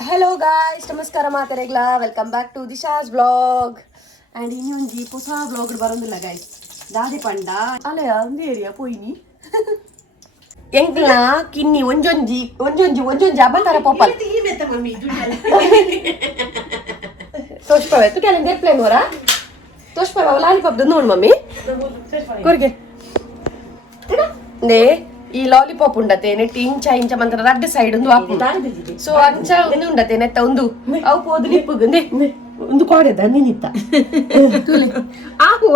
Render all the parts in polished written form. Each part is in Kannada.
Hello guys, ನಮಸ್ಕಾರ ಮಾತರೆಗ್ಲಾ welcome back to Disha's blog and ಇನ್ನೊಂದು ಹೊಸ ಬ್ಲಾಗ್ ಬರೋದಿಲ್ಲ ಗೈಸ್ ದಾದಿ ಪಂಡ ಅಲೆ ಒಂದು ಏರಿಯಾ ಪೋಯಿನಿ ಎಂಕ್ಲ ಕಿನ್ನಿ ಒಂಜೊಂಜಿ ಅಬತರ ಪೋಪಲ್ ತೋಷ್ಪವೆ ತು ಕೆಲಂಗ್ ದೇಪ್ಲೆ ನೋರ ತೋಷ್ಪವೆ ಲಾಲಿಪಾಪ್ ನೋಡು ಮಮ್ಮಿ ಕೊರ್ಗೆ ನೇ ಈ ಲಾಲಿಪಾಪ್ ಉಂಡತೆ ನೆಟ್ಟಿ ಇಂಚ ಮಂತ್ರ ರಡ್ಡ್ ಸೈಡ್ ಒಂದು ಹಾಕು ಸೊ ಅಂಚ ಒಂದು ಉಂಡತೆ ನೆತ್ತ ಒಂದು ಅವು ಪೋದು ನಿಪ್ಪುಗ ಒಂದು ಕೋಡೆದ ನಿನ್ನಿತ್ತ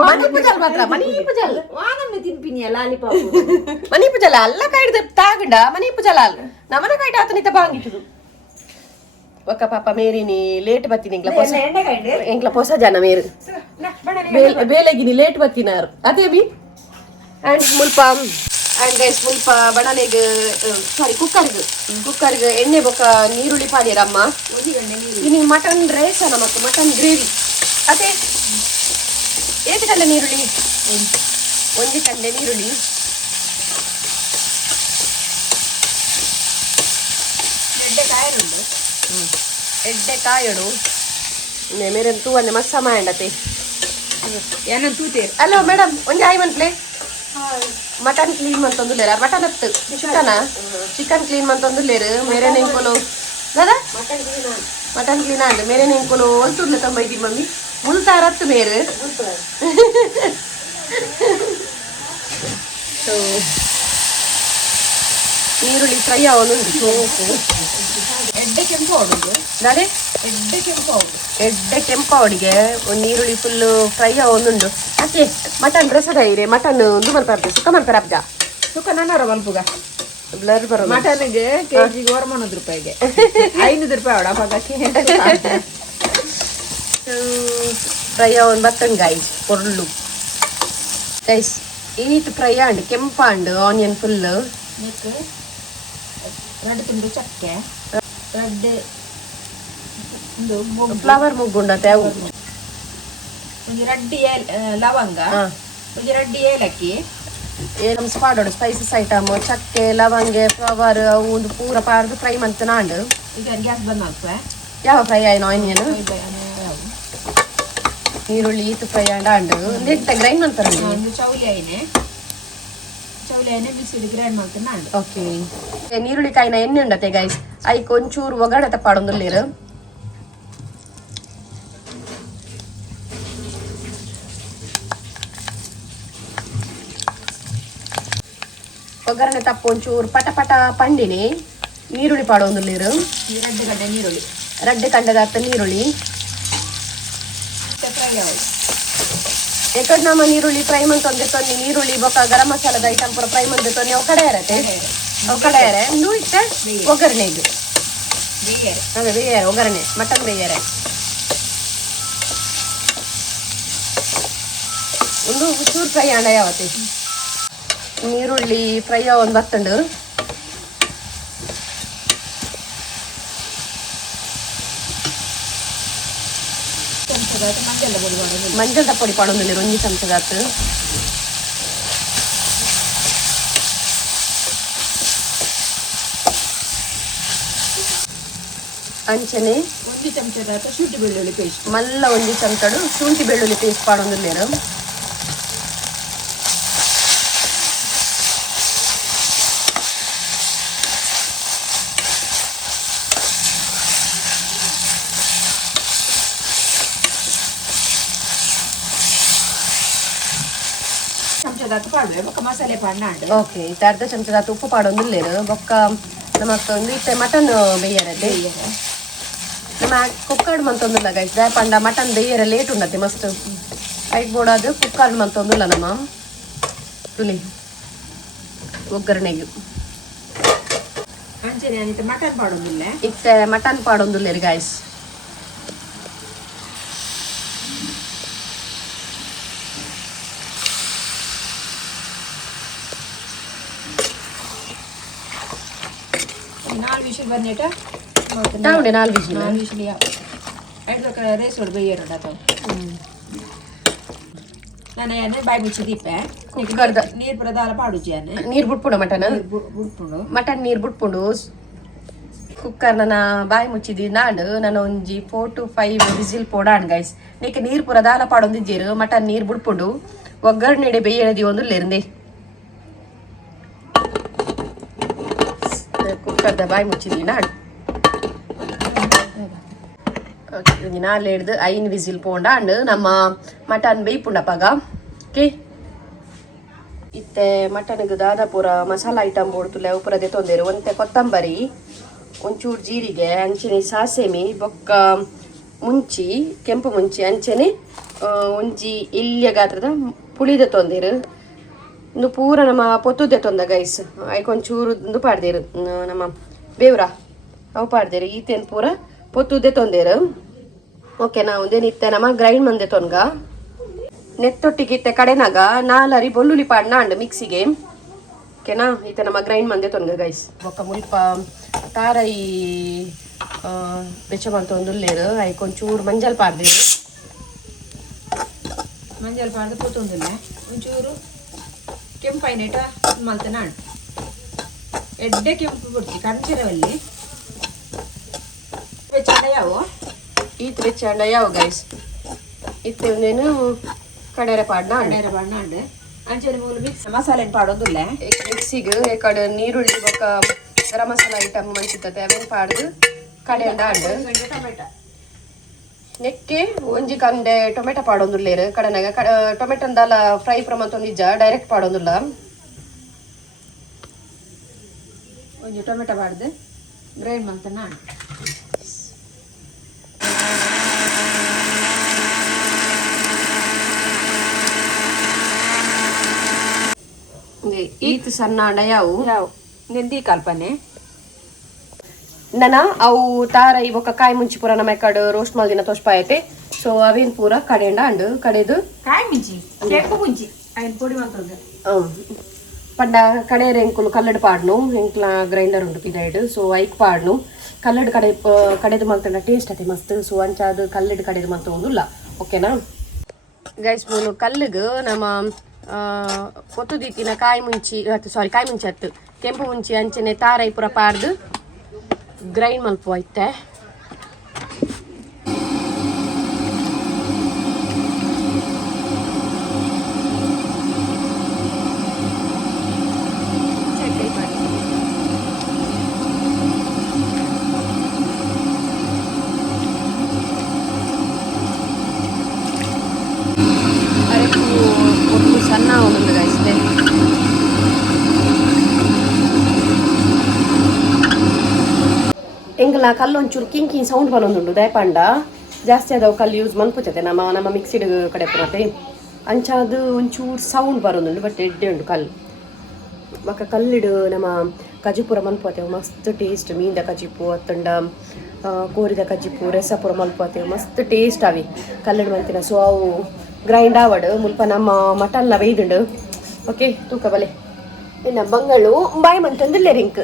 ಮನಿ ಪೂಜಲ್ ಮಾತ್ರ ಮನಿ ಪೂಜಲ್ ವಾನಮ್ಮೆ ತಿಂಪಿನಿಯ ಲಾಲಿಪಾಪ್ ಮನಿ ಪೂಜಲ ಅಲ್ಲ ಕೈಡ್ದ ತಾಗಂಡ ಮನಿ ಪೂಜಲ ಅಲ್ಲ ನಮನ ಕೈಡ ಆತ ನಿತ್ತ ಬಾಂಗಿಟ್ಟು ಒಕ್ಕ ಪಾಪ ಮೇರಿನಿ ಲೇಟ್ ಬತ್ತೀನಿ ಎಂಕ್ಲ ಹೊಸ ಜನ ಮೇರು ಬೇಲೆಗಿನಿ ಲೇಟ್ ಬತ್ತಿನಾರು ಅದೇ ಬಿ ಅಂಡ್ ಮುಲ್ಪ ಅಂಡ್ ಗೈಸ್ ಮುಲ್ಪ ಬಣನೆಗ್ ಸಾರಿ ಕುಕ್ಕರ್ಗೆ ಎಣ್ಣೆ ಬೊಕ್ಕ ನೀರುಳ್ಳಿ ಪಾಡ್ಯರಮ್ಮ ಇನ್ನು ಮಟನ್ ರೇಸನ ಮತ್ತು ಮಟನ್ ಗ್ರೇವಿ ಅದೇ ಏತು ಕಂಡೆ ನೀರುಳ್ಳಿ ಒಂಜಿ ಕಂಡೆ ನೀರುಳ್ಳಿ ಎಡ್ಡೆ ಕಾಯಡು ಮೇರೆ ತೂ ಒಂದೆ ಮಸ್ಸ ಮಾಡತೆ ಏನಂತ ತೂತೇರು ಹಲೋ ಮೇಡಮ್ ಒಂಜಿ ಆಯ್ ಮನ್ಪ್ಲೆ ಮಟನ್ ಕ್ಲೀನ್ ಮಂತೊಂದುಲ್ಲೇರ ಮಟನ್ ಹತ್ತು ಚಿಕನ್ ಕ್ಲೀನ್ ಮಂತೊಂದುಲ್ಲೇರು ಮೇರೆ ನೆಂಕೊಲು ದಾದಾ ಮಟನ್ ಕ್ಲೀನ್ ಆಂಡ್ ಮೇರೆ ನೆಂಕೊಲು ಒಂತುರ್ಲೆ ತಂಬೈದಿ ಮಮ್ಮಿ ಮುಲ್ತಾರತ್ತು ಮೇರು ನೀರುಳ್ಳಿ ಫ್ರೈ ಅವನುಂಡು ಸೋಪು ಎಡ್ಡೆ ಕೆಂಪು ಅವಡುದು ದಾದೆ ಎಡ್ಡೆ ಕೆಂಪು ಅವಡಿಗೆ ಒಂದು ನೀರುಳ್ಳಿ ಫುಲ್ಲು ಫ್ರೈ ಅವನುಂಡು ಅತ್ತೆ ಮಟನ್ ರೆಸಡ ಇರೆ ಮಟನ್ ಒಂದು ಮಲ್ಪರ್ದು ಸುಕ್ಕ ಮಲ್ಪರಬ್ಜ ಸುಖ ನನ್ನೂರ ಮಲ್ಪುಗ ಬ್ಲರ್ ಬರೋ ಮಟನ್ಗೆ ಕೆಜಿಗೆ 100 ರೂಪಾಯಿಗೆ 500 ರೂಪಾಯಿ ಅವಡ ಪಕ್ಕಕ್ಕೆ ಫ್ರೈ ಅವನ್ ಬತ್ತನ್ ಗೈಸ್ ಪೊರ್ಲು ಗೈಸ್ ಈಟ್ ಫ್ರೈ ಆಂಡ್ ಕೆಂಪಾಂಡ್ ಆನಿಯನ್ ಫುಲ್ ರೆಡ್ ತುಂಡು ಚಕ್ಕೆ ರೆಡ್ ಫ್ಲವರ್ ಮುಗ್ಗುಂಡತೆ ಅವು ಒಂದು ರಡ್ಡಿ ಲವಂಗ ಒಂದು ರಡ್ಡಿ ಏಲಕ್ಕಿ ಏನಮ್ ಸ್ಪಾಡೋಡು ಸ್ಪೈಸಸ್ ಐಟಮ್ ಚಕ್ಕೆ ಲವಂಗೆ ಫ್ಲವರ್ ಅವು ಒಂದು ಪೂರ ಪಾರ್ದು ಫ್ರೈ ಮಂತ್ ನಾಂಡು ಈಗ ಗ್ಯಾಸ್ ಬಂದ್ ಆಗ್ತದೆ ಯಾವ ಫ್ರೈ ಆಯ್ನ ಆನಿಯನ್ ನೀರುಳ್ಳಿ ಈತು ಫ್ರೈ ಆಂಡ್ ನೆಟ್ಟ ಗ್ರೈಂಡ್ ಮಾಡ್ತಾರೆ ಒಂದು ಚೌಲಿ ಐನೆ ಮಿಕ್ಸಿಡ್ ಗ್ರೈಂಡ್ ಮಾಡ್ತೀನಿ ನಾನು ಓಕೆ ನೀರುಳ್ಳಿ ಕಾಯಿನ ಎಣ್ಣೆ ಉಂಡತೆ ಗೈಸ್ ಐಕ್ ಒಂಚೂರು ಒಗ್ಗರಣೆ ತಪ್ಪಾಡೊಂದುಲ್ಲೇರು ಒಗ್ಗರಣೆ ತಪ್ಪ ಒಂಚೂರು ಪಟ ಪಂಡಿನಿ ನೀರುಳ್ಳಿ ಪಾಡೊಂದುಲ್ಲೇರು ರಡ್ಡೆ ಕಂಡದ ನೀರುಳ್ಳಿ ಎಕಡ್ ನಮ್ಮ ನೀರುಳ್ಳಿ ಫ್ರೈ ಮಂತೊಂದೆ ತೊನ್ನಿ ನೀರುಳ್ಳಿ ಬೊಕ್ಕ ಗರಂ ಮಸಾಲದ ಐಟಮ್ ಪೂರ ಫ್ರೈ ಮಂದೆ ತೊನ್ನಿ ಅವು ಕಡೆ ಇರತ್ತೆ ಅವು ಕಡೆ ಇರೆ ಒಂದು ಇಟ್ಟೆ ಒಗ್ಗರಣೆಗೆ ಅದೇ ಬೇಯರೆ ಒಗ್ಗರಣೆ ಮಟನ್ ಬೇಯರೆ ಒಂದು ಚೂರು ಫ್ರೈ ಆಂಡ ಯಾವತ್ತೆ ನೀರುಳ್ಳಿ ಫ್ರೈ ಒಂದು ಬತ್ತಂಡು ಮಂಜದ ಪೊಡಿ ಪಾಡೊಂದಿಲ್ಲ ಒಂಜಿ ಚಮಚದಾತು ಅಂಚನೆ ಒಂದು ಚಮಚದ ಶುಂಠಿ ಬೆಳ್ಳುಳ್ಳಿ ಪೇಸ್ಟ್ ಮಲ್ಲ ಒಂಜಿ ಚಮಚಡು ಶುಂಠಿ ಬೆಳ್ಳುಳ್ಳಿ ಪೇಸ್ಟ್ ಪಾಡೊಂದಿಲ್ಲೇರು ಮಸಾಲೆ ಪಾಂಡ ಓಕೆ ಅರ್ಧ ಚಮಚದ ಉಪ್ಪು ಪಾಡೊಂದಿಲ್ಲೇರು ಬೊಕ್ಕ ನಮಕ್ ಒಂದು ಇತ್ತೆ ಮಟನ್ ಬೇಯರದೆ ನಮ್ಮ ಕುಕ್ಕರ್ಡ್ ಮಂತೊಂದಿಲ್ಲ ಗೈಸ್ ದೇ ಪಂಡ ಮಟನ್ ಬೇಯರ ಲೇಟ್ ಉಂಡತೆ ಮಸ್ತ್ ಐಟ್ ಬೋಡಾದು ಕುಕ್ಕರ್ಡ್ ಮಂತೊಂದಿಲ್ಲ ನಮ್ಮ ತುಲಿ ಒಗ್ಗರಣೆಗೆ ಮಟನ್ ಪಾಡೊಂದಿಲ್ಲ ಇತ್ತೆ ಮಟನ್ ಪಾಡೊಂದಿಲ್ಲೇರು ಗೈಸ್ ನಾಲ್ ವಿಷಲ್ ಬಂದೇಟ ತಾವುಂಡೆ ನಾಲ್ ವಿಷಲ್ ಐದು ರೇಸ್ ಹೊಡ್ ಬೇಯರೋಡ ನಾನು ಬಾಯಿ ಮುಚ್ಚಿ ದೀಪೆ ಕುಕ್ಕರ್ದ ನೀರು ಬರೋದಾಲ ಪಾಡುಜಿ ನೀರು ಬಿಟ್ಬಿಡು ಮಟನ್ ಬಿಟ್ಬಿಡು ಮಟನ್ ನೀರು ಬಿಟ್ಬಿಡು ಕುಕ್ಕರ್ ನನ್ನ ಬಾಯಿ ಮುಚ್ಚಿದಿ ನಾಡು ನಾನು ಒಂಜಿ 4 to 5 ವಿಸಿಲ್ ಪೋಡಾಣ್ ಗೈಸ್ ನೀಕೆ ನೀರು ಪೂರ ದಾಲ ಪಾಡೊಂದಿಜ್ಜೇರು ಮಟನ್ ನೀರು ಬುಡ್ಪುಂಡು ಒಗ್ಗರಣೆಡೆ ಬೇಯಣದಿ ಒಂದು ಲೇರ್ಂದೆ ಕುಕ್ಕರ್ದ ಬಾಯಿ ಮುಚ್ಚಿದಿ ನಾಡು ನಾಳೆ ಹಿಡ್ದು 5 ವಿಸಿಲ್ ಪೋಂಡಾಂಡು ನಮ್ಮ ಮಟನ್ ಬೇಯ್ಪುಂಡಪ್ಪಾಗ ಓಕೆ ಇತ್ತೆ ಮಟನ್ಗೆ ದಾದ ಪೂರ ಮಸಾಲ ಐಟಮ್ ಬೋಡ್ತುಲೆ ಉಪುರದೆ ತೊಂದೇರು ಒಂತೆ ಕೊತ್ತಂಬರಿ ಒಂಚೂರು ಜೀರಿಗೆ ಅಂಚೆನೆ ಸಾಸೆಮಿ ಬೊಕ್ಕ ಮುಂಚಿ ಕೆಂಪು ಮುಂಚಿ ಅಂಚೆನೆ ಒಂಜಿ ಇಲ್ಲಿಯ ಗಾತ್ರದ ಪುಳಿದ ತೊಂದೇರು ಇಂದು ಪೂರ ನಮ್ಮ ಪೊತ್ತುದೆ ತೊಂದ ಗೈಸ್ ಐಕೊಂಚೂರು ಪಾಡ್ದೇರು ನಮ್ಮ ಬೇವ್ರ ಅವು ಪಾಡ್ದೇರು ಈತೇನು ಪೂರ ಪೊತ್ತುದೆ ತೊಂದೇರು ಓಕೆನಾ ಒಂದೇನಿತ್ತೆ ನಮ್ಮ ಗ್ರೈಂಡ್ ಮಂದೆ ತೊನ್ಗ ನೆತ್ತೊಟ್ಟಿಗಿತ್ತೆ ಕಡೆನಾಗ 4 ಅರಿ ಬೆಳ್ಳುಳ್ಳಿ ಪಾಡ್ನ ಅಂಡ್ ಮಿಕ್ಸಿಗೆ ಓಕೆನಾ ಈತ ನಮ್ಮ ಗ್ರೈಂಡ್ ಮಂದೆ ತೊನ್ಗ ಗೈಸ್ ಬೊಕ್ಕ ಮುಲ್ಪ ತಾರೈ ಬೆಚ್ಚಮಂತ ಒಂದುಲ್ಲೇರು ಐಕೊಂಚೂರು ಮಂಜಲ್ ಪಾಡ್ದೇರು ಮಂಜಲ್ ಪಾಡ್ದು ಪೂತೊಂದಿಲ್ಲ ಒಂಚೂರು ಕೆಂಪೈನೇಟ ಮಲ್ತೆ ನಾಡು ಎಡ್ಡೆ ಕೆಂಪು ಬಿಡ್ತಿ ಕಂಚಿರವಲ್ಲಿ ಬೆಚ್ಚಂಡ ಯಾವು ಈತ್ ಬೆಚ್ಚಂಡ ಯಾವ ಗೈಸ್ ಇತ್ತೆ ಒಂದೇನು ಕಡೇರ ಪಾಡ್ನ ಅಂಡೆ ಅಂಚನೆ ಮೂಲ ಮಿಕ್ಸ್ ಮಸಾಲೆ ಪಾಡೋದಿಲ್ಲ ಮಿಕ್ಸಿಗೆ ಕಡೆ ನೀರುಳ್ಳಿ ಬೊಕ್ಕ ಗರಂ ಮಸಾಲ ಐಟಮ್ ಮಂಚಿತ್ತತೆ ಅವೇನು ಪಾಡ್ದು ಕಡೆಯಿಂದ ಅಂಡು ಟೊಮೆಟೊ ನೆಕ್ಕೆ ಒಂಜಿ ಕಂಡೆ ಟೊಮೆಟೊ ಪಾಡೊಂದುಲ್ಲೇರು ಕಡೆನಾಗ ಟೊಮೆಟೊಂದಲ್ಲ ಫ್ರೈ ಪ್ರಮಾಣ ನಿಜ ಡೈರೆಕ್ಟ್ ಪಾಡೊಂದುಲ್ಲ ಒಂಜಿ ಟೊಮೆಟೊ ಪಾಡ್ದು ಗ್ರೈಂಡ್ ಮಾಡ್ತ ನಾನು ಈತ್ ಸಣ್ಣ ಅಂಡ ಯಾವು ನೆಂದಿ ಕಲ್ಪನೆ ನನ ಅವು ತಾರ ಇವಕ್ಕ ಕಾಯಿ ಮುಂಚಿ ಪೂರ ನಮ್ಮ ಕಡೆ ರೋಸ್ಟ್ ಮಲ್ದಿನ ತೋಷ್ಪಾಯತೆ ಸೊ ಅವೇನ್ ಪೂರ ಕಡೆಂಡ ಅಂಡು ಕಡೆದು ಕಾಯಿ ಮುಂಚಿ ಕೆಂಪು ಮುಂಚಿ ಅಯ್ಯನ್ ಪೊಡಿ ಮಾಡ್ತದೆ ಪಂಡ ಕಡೆಯರ್ ಎಂಕುಲು ಕಲ್ಲಡ್ ಪಾಡ್ನು ಎಂಕ್ಲ ಗ್ರೈಂಡರ್ ಉಂಟು ಪಿದೈಡ್ ಸೊ ಐಕ್ ಪಾಡ್ನು ಕಲ್ಲಡ್ ಕಡೆದು ಮಲ್ತಂಡ ಟೇಸ್ಟ್ ಅತೆ ಮಸ್ತ್ ಸೊ ಅಂಚಾದು ಕಲ್ಲಡ್ ಕಡೆದು ಮಲ್ತ ಒಂದುಲ್ಲ ಓಕೆನಾ ಗೈಸ್ ಮೂಲು ಕಲ್ಲಿಗೆ ನಮ್ಮ ಪೊತ್ತು ದೀತಿನ ಕಾಯಿ ಮುಂಚಿ ಹತ್ತು ಕೆಂಪು ಮುಂಚಿ ಅಂಚನೆ ತಾರೈ ಪೂರ ಪಾಡ್ದು ಗ್ರೈಂಡ್ ಮಲ್ಪ ಐತೆ ಸಣ್ಣ ಒಂದು ಗೈಸ್ದೆ ಎಂಗಲ ಕಲ್ಲೊಂಚೂರು ಕಿಂಕಿನ್ ಸೌಂಡ್ ಬರೋದುಂಡು ದಯಪಂಡ ಜಾಸ್ತಿ ಅದಾವು ಕಲ್ಲು ಯೂಸ್ ಮನ್ಪುಚ್ಚತೆ ನಮ್ಮ ಮಿಕ್ಸಿಡ್ ಕಡೆ ಪುರತೆ ಅಂಚಾದು ಒಂಚೂರು ಸೌಂಡ್ ಬರೋದುಂಡು ಬಟ್ ಎಡ್ಡೆ ಉಂಡು ಕಲ್ಲು ಬಕ್ಕ ಕಲ್ಲಿಡು ನಮ್ಮ ಕಜಿಪುರ ಮಲ್ಪೋತೇವೆ ಮಸ್ತ್ ಟೇಸ್ಟ್ ಮೀನ್ದ ಕಜಿಪು ಅತ್ತಂಡ ಕೋರಿದ ಕಜಿಪು ರೆಸಪುರ ಮಲ್ಪೋತೇವೆ ಮಸ್ತ್ ಟೇಸ್ಟ್ ಅವಿ ಕಲ್ಲಿಡು ಮಂತಿನ ಸೊ ಅವು ಗ್ರೈಂಡ್ ಆವಡು ಮುಲ್ಪ ನಮ್ಮ ಮಟನ್ಲ ಬೇಯ್ದುಂಡು ಓಕೆ ತೂಕ ಬಲೆ ಇನ್ನು ಬಂಗಳು ಬಾಯಿ ಮಂತಂದಿಲ್ಲ ರಿಂಕ್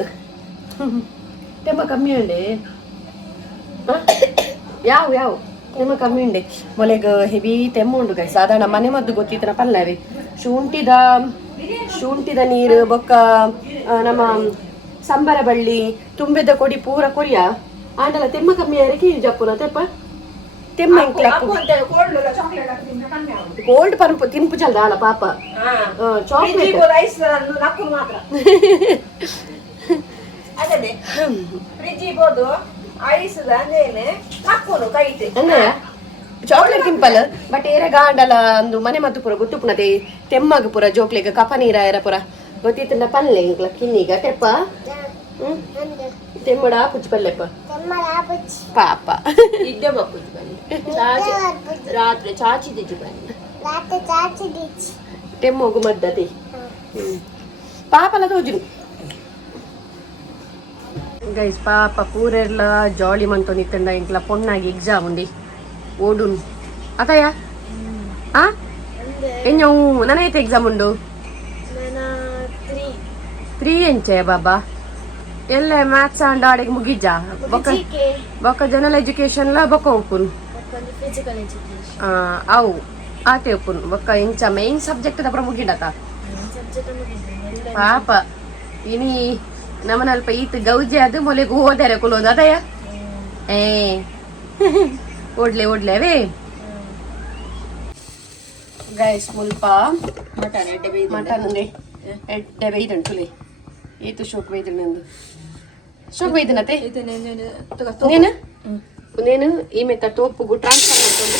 ತೆಮ್ಮ ಕಮ್ಮಿ ಉಂಡೆ ಯಾವ ತೆಮ್ಮ ಕಮ್ಮಿ ಉಂಡೆ ಮೊಲೆಗೆ ಹೆವಿ ತೆಮ್ಮ ಉಂಡು ಗೈ ಸಾಧಾರಣ ಮನೆ ಮದ್ದು ಗೊತ್ತಿತ್ತನ ಪಲ್ಲವಿ ಶುಂಠಿದ ನೀರು ಬೊಕ್ಕ ನಮ್ಮ ಸಂಬರ ಬಳ್ಳಿ ತುಂಬಿದ ಕೊಡಿ ಪೂರ ಕೊರಿಯ ಆಂಡಲ ತೆಮ್ಮ ಕಮ್ಮಿ ಆರಕ್ಕೆ ಜಪ್ಪುನ ತೆಪ್ಪ ತೆಮ್ಮ ಗೋಲ್ಡ್ ಪಂಪು ತಿನ್ಪು ಚಲ್ದ ಅಲ್ಲ ಪಾಪ ಚಾಕ್ಲೇಟ್ ಚಾಕ್ಲೇಟ್ ತಿಂಪಲ್ ಬಟ್ ಏರ ಗಾಂಡಲ ಒಂದು ಮನೆ ಮತ್ತು ಪುರ ಗೊತ್ತುಪುನತೆ ತೆಮ್ಮಗ ಪುರ ಜೋಕ್ಲೆಗ ಕಪ ನೀರ ಏರ ಪುರ ಗೊತ್ತಿತ್ತ ಪಲ್ಲೆ ಇಂಕ್ಲ ಕಿನ್ನೀಗ ತೆಪ್ಪ ತೆಮ್ಮಡ ಪುಚ್ಚ ಪಲ್ಲೆಪ್ಪ ಪಾಪ ಇದ್ದೆ ಬಪ್ಪುಚ್ಚ ಪಲ್ಲೆ ರಾತ್ರಿ ಚಾಚಿದಿಚ್ಚು ಪಲ್ಲೆ ತೆಮ್ಮೋಗು ಮದ್ದತಿ ಪಾಪಲ ತೋಜುನು ಗೈಸ್ ಪಾಪ ಪೂರೆಲ್ಲ ಜಾಲಿ ಮಂತು ನಿತ್ತಂಡ ಇಂಕ್ಲ ಪೊಣ್ಣಾಗಿ ಎಕ್ಸಾಮ್ ಉಂಡಿ ಓಡುನ್ ಅತಯ್ಯ ಆ ಎಣ್ಣವು ನನೈತೆ ಎಕ್ಸಾಮ್ ಉಂಡು 3 ಎಂಚೆ ಬಾಬಾ ಎಲ್ಲ ಮ್ಯಾಥ್ಸ್ ಅಂಡ್ ಆಡಿಗೆ ಮುಗಿಜ್ಜ ಬೊಕ್ಕ ಜನರಲ್ ಎಜುಕೇಶನ್ ಲ ಬೊಕ್ಕ ಉಪ್ಪುನ್ ಅವು ಆತೆ ಉಪ್ಪುನ್ ಬೊಕ್ಕ ಇಂಚ ಮೇನ್ ಸಬ್ಜೆಕ್ಟ್ ದಪ್ರ ಮುಗಿಡತ ಪಾಪ ಇನಿ ನಮ್ಮನ ಅಲ್ಪ ಈತ್ ಗೌಜಿ ಅದು ಮೊಲೆಗೂ ಹೋದಾರೆ ಕುಲೋದು ಅದಯ್ಯ ಏ ಓಡ್ಲೆ ಅವೇ ಗೈಸ್ ಮುಲ್ಪ ಮಟನ್ ಅಂದ್ರೆ ಎಡ್ಡೆ ಬೇಯ್ದುಂಟುಲೆ ಈತು ಶೋಕ್ ಬೇಯ್ದುಂಡು ಶೋಕ್ ಬೇಯ್ದನತೆ ನೇನು ಈ ಮೆತ್ತ ತೋಪುಗು ಟ್ರಾನ್ಸ್ಫರ್ ಮಾಡ್ಕೊಂಡು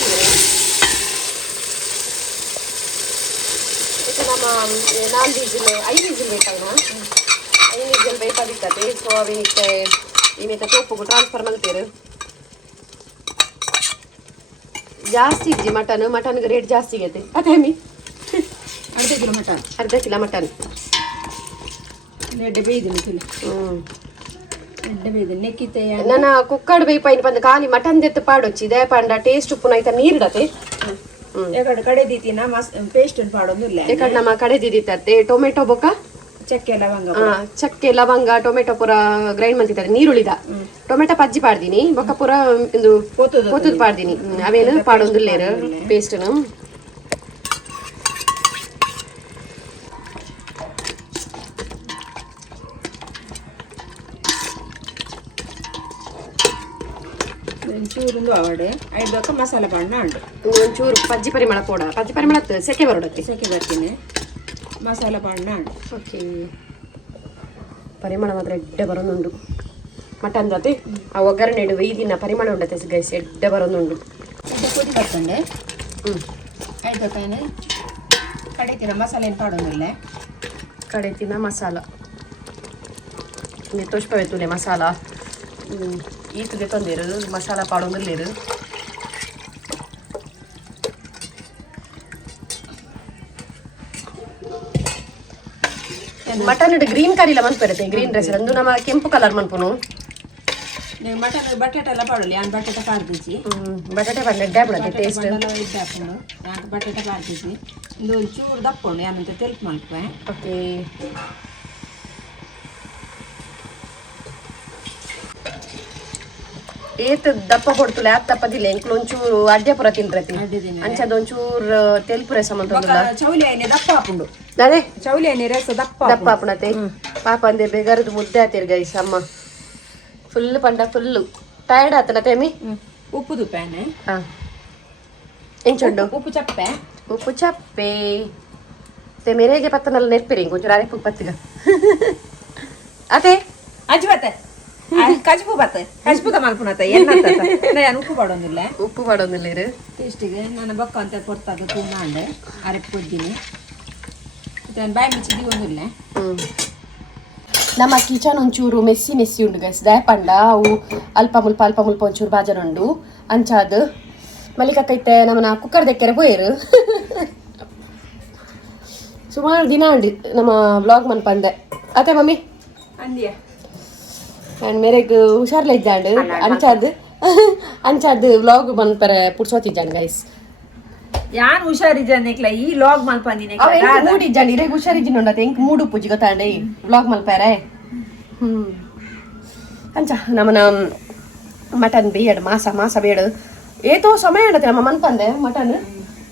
ಇದು ನಮ್ಮ 4 ವಿಸಿಲ್ 5 ವಿಸಿಲ್ ಬೇಕಲ್ಲ 5 ವಿಸಿಲ್ ಬೇಕಾದಿತ್ತತೆ ಸೊ ಅವಿನಿಕ್ಕೆ ಈ ಮೆತ್ತ ತೋಪುಗು ಟ್ರಾನ್ಸ್ಫರ್ ಮಾಡ್ತೀರು ಜಾಸ್ತಿ ಇಜ್ಜಿ ಮಟನ್ಗೆ ರೇಟ್ ಜಾಸ್ತಿ ಆಗೈತೆ ಅದೇಮಿ ಅರ್ಧ ಕಿಲೋ ಮಟನ್ ನನ್ನ ಕುಕ್ಕಡ್ ಬೈ ಪೈನ್ ಬಂದು ಖಾಲಿ ಮಟನ್ ದೆತ್ತು ಪಾಡೊಚ್ಚಿ ದೇ ಪಂಡ ಟೇಸ್ಟ್ ಉಪ್ಪುನ ಐತ ನೀರಿಡತೆ ಕಡೆ ದೀತಿನ ಪೇಸ್ಟ್ ಪಾಡೋದಿಲ್ಲ ಯಾಕಡೆ ನಮ್ಮ ಕಡೆ ದಿದಿತ್ತೆ ಟೊಮೆಟೊ ಬೊಕ್ಕ ಚಕ್ಕೆ ಲವಂಗ ಟೊಮೆಟೊ ಪೂರ ಗ್ರೈಂಡ್ ಮಾಡ್ತಿದ್ದಾರೆ ನೀರುಳಿದ ಟೊಮೆಟೊ ಪಜ್ಜಿ ಪಾಡ್ದೀನಿ ಬೊಕ್ಕ ಪೂರ ಇದು ಪೊತ್ತುದು ಪಾಡ್ದೀನಿ ಅವೇನು ಪಾಡೊಂದಿಲ್ಲೇರು ಪೇಸ್ಟ್ನು ಚೂರು ಅವಡೆ ಐದು ಮಸಾಲೆ ಬಣ್ಣ ಉಂಟು ಒಂಚೂರು ಪಜ್ಜಿ ಪರಿಮಳ ಪೋಡ ಪಜ್ಜಿ ಪರಿಮಳ ಸೆಕೆ ಬರೋಡತ್ತೆ ಸೆಕೆ ಬರ್ತೀನಿ ಮಸಾಲೆ ಬಣ್ಣ ಉಂಟು ಓಕೆ ಪರಿಮಳ ಮಾತ್ರ ಎಡ್ಡೆ ಬರೋದುಂಡು ಮಟನ್ ಜೊತೆ ಆ ಒಗ್ಗರಣೆ ಇಡುವ ಈ ದಿನ ಪರಿಮಳ ಉಂಡತ್ತೆ ಗೈಸ್ ಎಡ್ಡೆ ಬರೋದುಂಡು ಕುದಿ ಬರ್ತಂಡೆ ಐದು ಕಡಿತಿನ ಮಸಾಲೆ ಏನು ಪಾಡೋದಿಲ್ಲ ಕಡೆತಿನ ಮಸಾಲ ತೋಷ್ಪವೆ ತುಲೆ ಮಸಾಲ ಈತಗೆ ತಂದಿರು ಮಸಾಲ ಪಾಡೋದಿಲ್ಲೇರು ಮಟನ್ ಗ್ರೀನ್ ಕರಿ ಇಲ್ಲ ಮನ್ಪರತ್ತೆ ಗ್ರೀನ್ ಡ್ರೆಸ್ ಅಂದು ನಮ್ಮ ಕೆಂಪು ಕಲರ್ ಮನ್ಪುನು ಮಟನ್ ಬಟಾಟೆ ಎಲ್ಲ ಪಾಡಲಿ ನಾನು ಬಟಾಟೆ ಪಾಡ್ತೀಸಿ ಬಟಾಟೆ ಪಲ್ಯ ಎಡ್ಡೆ ಬಿಡತ್ತೆ ಟೇಸ್ಟ್ ಹಾಕೊಂಡು ನಾನು ಬಟಾಟೆ ಪಾಡ್ತೀಸಿ ಇದು ಒಂಚೂರು ದಪ್ಕೊಂಡು ಏನಂತ ತೆಲ್ಪ್ ಮಾಡ್ಪೆ ಓಕೆ ಏತ್ ದಪ್ಪ ಕೊಡ್ತುಲೆ ಆತ್ ದಪ್ಪದಿಲ್ಲ ಎಂಕ್ಲು ಒಂಚೂರು ಅಡ್ಡೆ ಪುರ ತಿನ್ರತಿ ಅಂಚದ ಒಂಚೂರು ತೆಲ್ಪು ರಸ ಮಂತಂದಿಲ್ಲ ಚೌಲಿ ಐನೆ ದಪ್ಪ ಹಾಕೊಂಡು ಅದೇ ಚೌಲಿ ಐನೆ ರಸ ದಪ್ಪ ದಪ್ಪ ಹಾಪುಣತೆ ಪಾಪ ಅಂದೆ ಬೇಗರದು ಮುದ್ದೆ ಆತಿರ್ ಗೈಸ್ ಅಮ್ಮ ಫುಲ್ ಪಂಡ ಫುಲ್ಲು ಟಯರ್ಡ್ ಆತನ ತೇಮಿ ಉಪ್ಪು ದುಪ್ಪೇನೆ ಹಾ ಎಂಚುಂಡು ಉಪ್ಪು ಚಪ್ಪೆ te merege ಪತ್ತನಲ್ಲ ನೆರ್ಪಿರಿ ಒಂಚೂರು ಅರೆಪ್ಪು ಪತ್ತಿಗ ಅತೆ ಅಜ್ಬತ್ತೆ ಕಜ್ಪು ಬತ್ತೆ ಕಜ್ಪುಗ ಮಲ್ಪುನತ್ತೆ ನಾನು ಉಪ್ಪು ಪಡೋದಿಲ್ಲ ಇರು ಟೇಸ್ಟಿಗೆ ನಾನು ಬೊಕ್ಕ ಅಂತ ಕೊಡ್ತಾಗ ತೂನ ಅಂಡೆ ಅರೆಪ್ಪು ಇದ್ದೀನಿ ಬಾಯಿ ಮಿಚ್ಚಿದಿ ಒಂದಿಲ್ಲ ನಮ್ಮ ಕಿಚನ್ ಒಂಚೂರು ಮೆಸ್ಸಿ ಉಂಡು ಗೈಸ್ ದಯಪಂಡ ಅವು ಅಲ್ಪ ಮುಲ್ಪ ಒಂಚೂರು ಬಾಜನುಂಡು ಅಂಚಾದ ಮಲ್ಲಿಕೈತೆ ನಮ್ಮನ ಕುಕ್ಕರ್ ದೆಕ್ಕರೆ ಪೋಯರು ಸುಮಾರು ದಿನ ಉಂಡು ನಮ್ಮ ಬ್ಲಾಗ್ ಮನ್ಪಂದೆ ಅತ್ತೆ ಮಮ್ಮಿ ಅಂದಿಯ ನಾನು ಮೇರೆಗ್ ಹುಷಾರ್ಲ ಇದ್ದಾಂಡು ಅಂಚಾದ್ ವ್ಲಾಗ್ ಮನ್ಪರೆ ಪುಡ್ಸೋತಿದ್ದಾಂಡು ಗೈಸ್ ಯಾನ್ ಹುಷಾರಿದ್ದಾನೆಕ್ಲ ಈ ಲಾಗ್ ಮಲ್ಪಂದಿನಿ ಮೂಡಿದ್ದಾಂಡು ಇರೇಗ್ ಹುಷಾರಿದ್ದೀನಿ ಉಂಡತ್ತೆ ಎಂಕ್ ಮೂಡು ಪೂಜಿ ಗೊತ್ತಾಂಡೆ ವ್ಲಾಗ್ ಮಲ್ಪರೆ ಅಂಚ ನಮ್ಮನ ಮಟನ್ ಬೇಯಡು ಮಾಸ ಬೇಡು ಏತೋ ಸಮಯ ಉಂಡತ್ತೆ ನಮ್ಮ ಮನ್ಪಂದೆ ಮಟನ್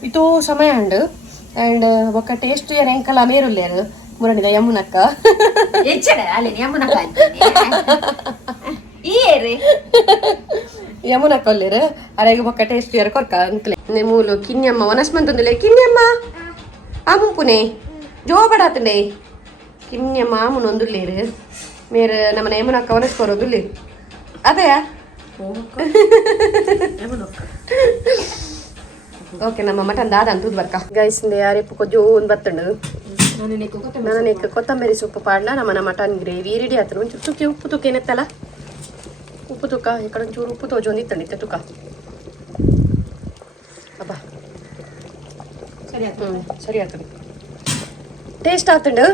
ಇತೋ ಸಮಯ ಉಂಡು ಆ್ಯಂಡ್ ಒಕ್ಕ ಟೇಸ್ಟ್ ಏನ್ ಎಂಕಲ್ಲ ಮೇರುಲ್ಲೇರು ಮುರಣಿದ ಯಮುನಕ್ಕ ಯಮುನಕ್ಕ ಒಲ್ಲೇರು ಅರೆಗೆ ಬೊಕ್ಕ ಟೇಸ್ಟ್ ಯಾರು ಕೊರ್ಕ ಅಂತಲೇ ಮೂಲು ಕಿನ್ಯಮ್ಮ ವನಸ್ಮಂತಂದುಲೆ ಕಿನ್ಯಮ್ಮ ಆಮುಂಪುನೆ ಜೋಬಡಾತಂಡೆ ಕಿನ್ಯಮ್ಮ ಆಮುನೊಂದುಲ್ಲೇರು ಮೇರು ನಮ್ಮನ ಯಮುನಕ್ಕ ವನಸ್ಕೊರೋದುಲ್ಲೆ ಅದೆಯಾ ಓಕೆ ನಮ್ಮ ಮಟನ್ ದಾದ ಅಂತೂ ಬರ್ಕ ಗೈಸ್ ಯಾರಿಪ್ಪು ಕೊಜ್ಜು ಒಂದು ಬತ್ತಂಡು ನಾನು ಕೊತ್ತಂಬರಿ ಸೊಪ್ಪು ಪಾಡ್ಲ ನಮ್ಮನ ಮಟನ್ ಗ್ರೇವಿ ರೆಡಿ ಆಯ್ತು ಒಂಚೂರು ತುಕ್ಕಿ ಉಪ್ಪು ತುಕ್ಕ ಏನೆತ್ತಲ್ಲ ಉಪ್ಪು ತುಕ್ಕ ಈ ಕಡೆ ಒಂಚೂರು ಉಪ್ಪು ತೋಜೊಂದಿತ್ತಂಡಿತ್ತೆ ತುಕ್ಕ ಅಬ್ಬಾ ಸರಿ ಆಯ್ತು ಟೇಸ್ಟ್ ಆತಂಡು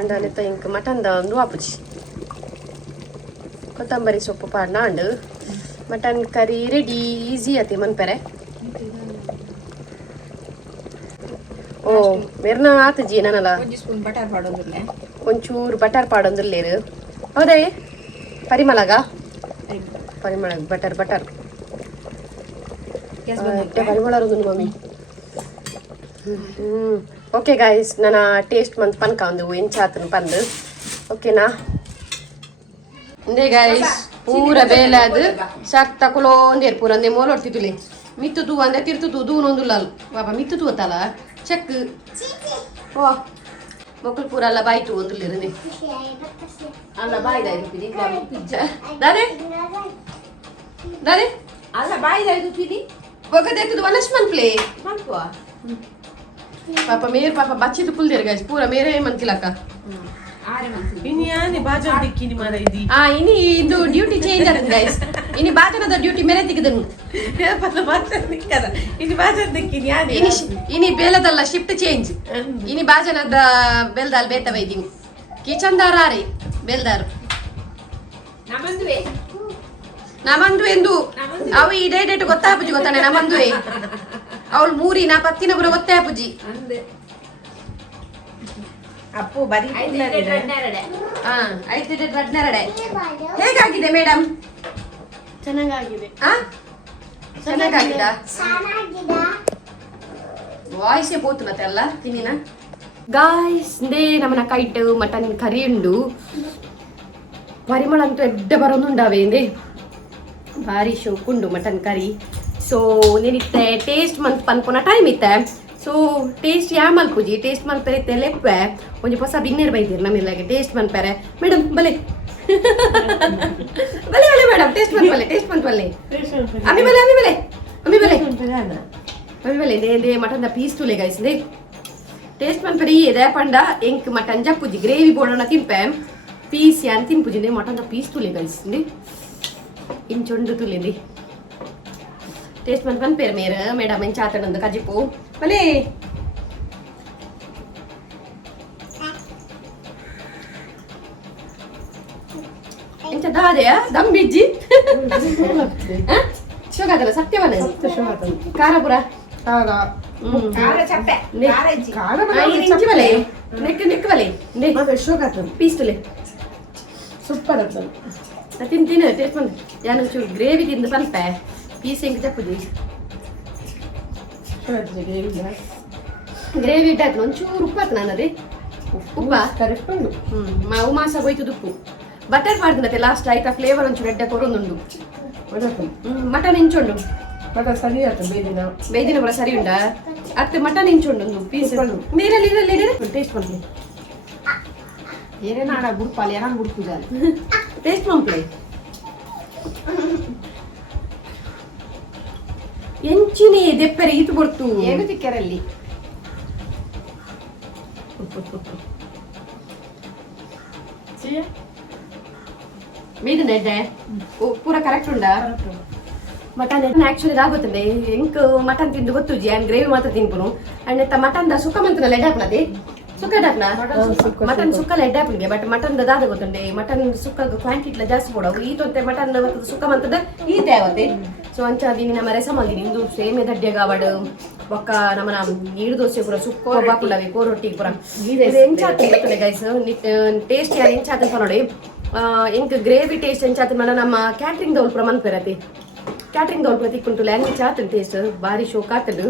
ಅಂಡಾಲಿತ್ತ ಇಂಕ ಮಟನ್ದ ಒಂದು ವಾಪುಜಿ ಕೊತ್ತಂಬರಿ ಸೊಪ್ಪು ಪಾಡ್ಲ ಅಂಡು ಮಟನ್ ಕರಿ ರೆಡಿ ಈಸಿ ಆತಿ ಮನ್ಪೆರೆ ಓ ಮೆರ್ನ ಆತ ಜಿ ನಾನಲ್ಲ ಒಂಚೂರು ಬಟರ್ ಪಾಡೊಂದಿಲ್ಲೇರು ಹೌದೇ ಪರಿಮಳಗ ಬಟರ್ ಪರಿಮಳ ಮಮ್ಮಿ ಓಕೆ ಗಾಯ್ಸ್ ನನ್ನ ಟೇಸ್ಟ್ ಮಂತ್ ಪನ್ಕ ಒಂದು ಎಂಚಾತನ ಪಂದು ಓಕೆನಾ ಇಂದೇ ಗಾಯ್ಸ್ ಪೂರ ಬೇಲೆ ಅದು ಶಾಕ್ ತಕೊಳೋಂದೇರು ಪೂರ ಅಂದೇ ಮೋಲ್ ಹೊಡ್ತಿದ್ದುಲಿ ಮಿತ್ತು ತೂ ಅಂದೆ ತಿರ್ತು ತೂ ದೂನೊಂದು ಲಾಲ್ ಬಾಬಾ ಮಿತ್ತು ತೂ ಅತ್ತಲ್ಲ ಚೆಕ್ ಓ ಮಕ್ಕಳು ಪೂರ ಅಲ್ಲ ಬಾಯ್ತು ಒಂದುಲ್ಲಿರಂದೆ ಅಲ್ಲ ಬಾಯ್ದಾಯ್ತು ದಾರೆ ದಾರೆ ಅಲ್ಲ ಬಾಯಿದಾಯ್ತು ಪಿದಿ ಒಗದೆತ್ತದು ವನಶ್ಮನ್ ಪ್ಲೇ ಮಲ್ಪುವ ಪಾಪ ಮೇರ್ ಪಾಪ ಬಚ್ಚಿದು ಪುಲ್ದೇರು ಗಾಯ್ಸ್ ಪೂರ ಮೇರೇ ಮಂತಿಲಕ್ಕ ಆರೆ ಮನ್ಸಿಗೆ ಇನಿ ಯಾನೆ ಬಾಜಾರ್ ದಿಕ್ಕಿನಿ ಮಾರ ಇದಿ ಇನಿ ಇದು ಡ್ಯೂಟಿ ಚೇಂಜ್ ಆಗಿದೆ ಗೈಸ್ ಇನಿ ಬಾಜನದ ಡ್ಯೂಟಿ ಮೇರೆ ತೆಗೆದನು ಪಲ್ಲ ಬಾಜಾರ್ ದಿಕ್ಕದ ಇನಿ ಬಾಜಾರ್ ದಿಕ್ಕಿನಿ ಯಾನೆ ಇನಿ ಬೇಲದಲ್ಲ ಶಿಫ್ಟ್ ಚೇಂಜ್ ಇನಿ ಬಾಜನದ ಬೆಲ್ದಾಲ್ ಬೇತವ ಇದೀನಿ ಕಿಚನ್ದಾರ ಆರೆ ಬೇಲ್ದಾರು ನಮ್ಮಂದುವೆ ನಮ್ಮಂದು ಎಂದು ಅವು ಈ ಡೇಟ್ ಗೊತ್ತಾಪುಜಿ ಗೊತ್ತಾನೆ ನಮ್ಮಂದುವೆ ಅವಳು ಮೂರಿ ನಾ ಪತ್ತಿನ ಬರೋ ಗೊತ್ತೇ ಅಪ್ಪುಜಿ ಅಂದೆ ಅಪ್ಪು ಬರೀ ಹೇಗಾಗಿದೆ ಮೇಡಮ್ ಚೆನ್ನಾಗಿದೆ ಚೆನ್ನಾಗಾಗಿದ ವಾಯ್ಸೇ ಪೋತುನತ್ತೆ ಅಲ್ಲ ತಿನ್ನಿನ ಗಾಯ್ಸ್ ದೇ ನಮ್ಮನ ಕೈಟ್ ಮಟನ್ ಕರಿ ಉಂಡು ಪರಿಮಳ ಅಂತೂ ಎಡ್ಡ ಬರೋದುಂಡಾವೆ ಇಂದೇ ಭಾರಿ ಶೋಕುಂಡು ಮಟನ್ ಕರಿ ಸೊ ನೆನಿತ್ತೆ ಟೇಸ್ಟ್ ಮಂತ್ ಪನ್ಪುನ ಟೈಮ್ ಇತ್ತೆ ಸೊ ಟೇಸ್ಟ್ ಯಾ ಮಲ್ಪುಜಿ ಟೇಸ್ಟ್ ಮಲ್ಪೈತೆ ಲೆಪ್ಪೆ ಒಂಜಿ ಹೊಸ ಬಿನ್ನೇರ್ ಬೈತೀರಿ ನಮ್ಮೆಲ್ಲಗೆ ಟೇಸ್ಟ್ ಮನ್ಪೆರೆ ಮೇಡಮ್ ಬಲೆ ಬಲೆ ಬಲೆ ಮೇಡಮ್ ಟೇಸ್ಟ್ ಮನ್ಪಲ್ಲೆ ಅಮ್ಮಿ ಬಲೆ ದೇ ಮಟನ್ ಪೀಸ್ ತುಲೆ ಗೈಸ್ ದೇ ಟೇಸ್ಟ್ ಮನ್ಪೆರಿ ಇದೆ ಪಂಡ ಎಂಕ್ ಮಟನ್ ಜಪ್ಪುಜಿ ಗ್ರೇವಿ ಬೋಡೋಣ ತಿಂಪೆ ಪೀಸ್ ಯಾನ್ ತಿಂಪುಜಿ ದೇ ಮಟನ್ ಪೀಸ್ ತುಲೆ ಗೈಸ್ ದೇ ಇಂಚೊಂಡು ತುಲೆ ಟೇಸ್ಟ್ ಮಂತ್ ಪನ್ಪೇರು ಮೇಡಮ್ ಎಂಚ ಆತನೊಂದು ಕಜಿಪು ಬಲೆ ಎಂಚ ದಾದೆಯ ದಮ್ ಬಿಜ್ಜಿ ಶೋಗಾದಲ್ಲ ಸತ್ಯವಲ್ಲ ಖಾರಪುರ ಖಾರ ಚಪ್ಪೆ ಖಾರ ಇಜ್ಜಿ ಇಂಚಿ ಬಲೆ ನೆಕ್ ಬಲೆ ಪೀಸ್ ತುಲೆ ಸೂಪರ್ ಆಗ್ತದೆ ತಿಂತೀನಿ ಟೇಸ್ಟ್ ಮಂತ್ ಯಾನು ಚೂರು ಗ್ರೇವಿ ತಿಂದು ಪನ್ಪೆ ಪೀಸ್ ಹೆಂಗೆ ತಪ್ಪುದಿ ಗ್ರೇವಿ ಇಟ್ಟಾಯ್ತು ಒಂಚೂರು ಉಪ್ಪು ಆಯ್ತು ನಾನು ಅದೇ ಉಪ್ಪ ಕರೆಸ್ಕೊಂಡು ಮಾವು ಮಾಸ ಹೋಯ್ತು ಉಪ್ಪು ಬಟರ್ ಮಾಡ್ದಿನತ್ತೆ ಲಾಸ್ಟ್ ಆಯ್ತಾ ಫ್ಲೇವರ್ ಒಂಚೂರು ಎಡ್ಡೆ ಕೊರೊಂದುಂಡು ಮಟನ್ ಇಂಚುಂಡು ಮತ್ತೆ ಸರಿ ಆಯ್ತು ಬೇದಿನ ಕೂಡ ಸರಿ ಉಂಟಾ ಅತ್ತೆ ಮಟನ್ ಇಂಚುಂಡು ಒಂದು ಪೀಸ್ ನೀರಲ್ಲಿ ಟೇಸ್ಟ್ ಮಾಡ್ತೀನಿ ಏನೇ ನಾಡ ಬುಡ್ಪಾಲಿ ಏನಾಗ ಬುಡ್ಪುಜಾಲಿ ಟೇಸ್ಟ್ ಮಾಡ್play ಎಂಚಿನಿ ದೆಪ್ಪರೆ ಈತು ಬರ್ತು ಏನು ತಿಕ್ಕರಲ್ಲಿ ಮೀದು ನೆಡ್ಡೆ ಪೂರ ಕರೆಕ್ಟ್ ಉಂಡಾ ಮಟನ್ ಆಕ್ಚುಲಿ ಇದಾಗುತ್ತದೆ ಎಂಕ್ ಮಟನ್ ತಿಂದು ಗೊತ್ತುಜಿ ಆ್ಯಂಡ್ ಗ್ರೇವಿ ಮಾತ್ರ ತಿನ್ಪುನು ಅಂಡ್ ಮಟನ್ ಸುಕ್ಕ ಮಂತನಲ್ಲ ಎಡ್ಡಾಪ್ಲದೆ ಸುಕ್ಕ ಎಡ್ಡಾಪ್ನ ಮಟನ್ ಸುಕ್ಕಲ್ಲ ಎಡ್ಡಾಪ್ಲಿಗೆ ಬಟ್ ಮಟನ್ ದಾದ ಗೊತ್ತುಂಡೆ ಮಟನ್ ಸುಕ್ಕ ಕ್ವಾಂಟಿಟಿ ಜಾಸ್ತಿ ಕೊಡವು ಈತೊಂತೆ ಮಟನ್ ಸುಕ್ಕ ಮಂತದ ಈತೆ ಆವತ್ತೆ ಸೊ ಅಂಚ ದಿನ ನಮ್ಮ ರೆಸ ಮಾಡಿದೀನಿ ಇಂದು ಸೇಮ್ ದಡ್ಡಿಯಾಗ ಅವಡು ಒಕ್ಕ ನಮ್ಮನ ನೀರು ದೋಸೆ ಪೂರ ಸುಕ್ಕ ಬಾಪುಲವಿ ಕೋರೊಟ್ಟಿಗೆ ಪೂರ ಎಂಚಾತ ಗೈಸ್ ಟೇಸ್ಟ್ ಯಾರು ಎಂಚಾತ ನೋಡಿ ಎಂಕ್ ಗ್ರೇವಿ ಟೇಸ್ಟ್ ಎಂಚಾತ ಮನ ನಮ್ಮ ಕ್ಯಾಟ್ರಿಂಗ್ ದೌಲ್ ಪೂರ ಮನ್ಪೇರತಿ ಕ್ಯಾಟ್ರಿಂಗ್ ದೌಲ್ ಪೂರ ತಿಕ್ಕೊಂಟು ಲ್ಯಾಂಗ್ವೇಜ್ ಆತನ್ ಟೇಸ್ಟ್ ಭಾರಿ ಶೋಕ್ ಆತಡು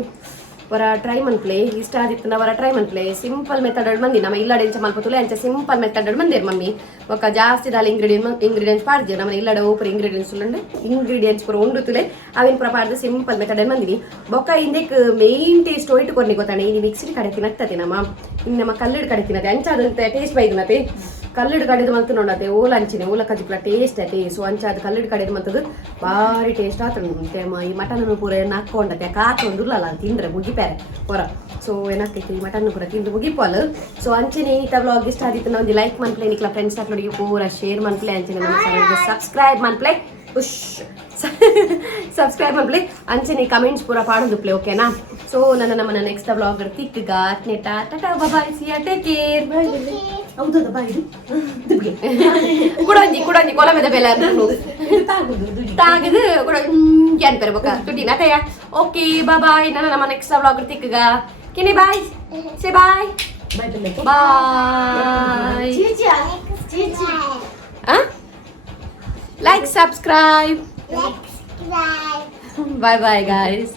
ವರ ಟ್ರೈ ಮನ್ಪ್ಲೆ ಇಷ್ಟ ಆದಿತ್ತು ವರ ಟ್ರೈ ಮನ್ಪ್ಲೆ ಸಿಂಪಲ್ ಮೆಥಡ್ ಮಂದಿ ನಮ್ಮ ಇಲ್ಲಡೆ ಎಂಚ ಮಲ್ಪತುಲೆ ಅಂಚ ಸಿಂಪಲ್ ಮೆಥಡ್ ಮಂದಿರ್ ಮಮ್ಮಿ ఒక ಜಾಸ್ತಿ ದಾಲ ಇಂಗ್ರೀಡಿಯೆಂಟ್ಸ್ ಪಾಡ್ದೆ ನಮ್ಮ ಇಲ್ಲಡೆ ಓಪರ್ ಇಂಗ್ರೀಡಿಯೆಂಟ್ಸ್ ಪೂರ ಉಂಡುತ್ತುಲೆ ಅವಿನ ಪೂರ ಪಾಡ್ದು ಸಿಂಪಲ್ ಮೆಥಡ್ ಮಂದಿನಿ ಬೊಕ್ಕ ಇಂದೆಕ್ ಮೇನ್ ಟೇಸ್ಟ್ ಒಯ್ಟು ಕೊರ್ನಿ ಗೊತ್ತಾನೆ ಇನ್ನು ಮಿಕ್ಸಿಡ್ ಕಡೆ ತಿನ್ನತ್ತತೆ ಇನ್ನು ನಮ್ಮ ಕಲ್ಲಡ್ ಕಡೆ ತಿನ್ನತ್ತೆ ಅಂಚ ಅದಂತೆ ಟೇಸ್ಟ್ ಬೈದಿನತೆ ಕಲ್ಲಡ್ ಕಡೆದು ಮಂತು ನೋಡತ್ತೆ ಓಲ ಅಂಚಿನ ಓಲ ಕಜಿಪ್ಲ ಟೇಸ್ಟ್ ಐತೆ ಸೊ ಅಂಚ ಅದು ಕಲ್ಲಡ್ ಕಡೆದು ಮಂತದ್ದು ಭಾರಿ ಟೇಸ್ಟ್ ಆತಂತೆ ಈ ಮಟನ್ ಪೂರ ಹಾಕೊಂಡತ್ತೆ ಕಾತೊಂದುಲ್ಲ ತಿಂದ್ರೆ ಮುಗಿಪ್ಯಾರೆ ಹೊರ ಸೊ ಏನಾಗ್ತೈತಿ ಈ ಮಟನ್ ಪೂರ ತಿಂದು ಮುಗಿಪೋಲ್ ಸೊ ಅಂಚನೆ ಈ ವ್ಲಾಗ್ ಇಷ್ಟ ಆದಿತ್ತು ನಾವು ಲೈಕ್ ಮನ್ಪ್ಲೆ ನಿಕ್ಲ ಫ್ರೆಂಡ್ಸ್ ಹಾಕಿ ಪೂರ ಶೇರ್ ಮನ್ಪ್ಲೆ ಅಂಚನೆ ನಮ್ಮ ಚಾನಲ್ಗೆ ಸಬ್ಸ್ಕ್ರೈಬ್ ಮನ್ಪ್ಲೆ ಉಶ್ ಸಬ್ಸ್ಕ್ರೈಬ್ ಮನ್ಪ್ಲೆ ಅಂಚನೆ ಕಮೆಂಟ್ಸ್ ಪೂರ ಪಾಡೋದು ಪ್ಲೇ ಓಕೆನಾ ಸೊ ನಮ್ಮನ್ನ ನೆಕ್ಸ್ಟ್ ವ್ಲಾಗ್ ತಿಕ್ಕ ಟಾಟಾ ಟಾಟಾ ಬಾಯ್ ಸಿಯಾ ಟೇಕ್ ಕೇರ್ ಹೌದದ ಬಾಯ್ ಕುಡಂಜಿ ಕೊಲ ಮೇಲೆ ಬೆಲೆ ತಾಗದು ಕೂಡ ಏನ್ ಬರ್ಬೇಕ ದುಡ್ಡಿನ ಅತಯ್ಯ ಓಕೆ ಬಾಯ್ ನಮ್ಮ ನೆಕ್ಸ್ಟ್ ವ್ಲಾಗ್ ತಿಕ್ಕ ಕಿನಿ ಬಾಯ್ ಸೇ ಬಾಯ್ ಬಾಯ್ like subscribe bye bye guys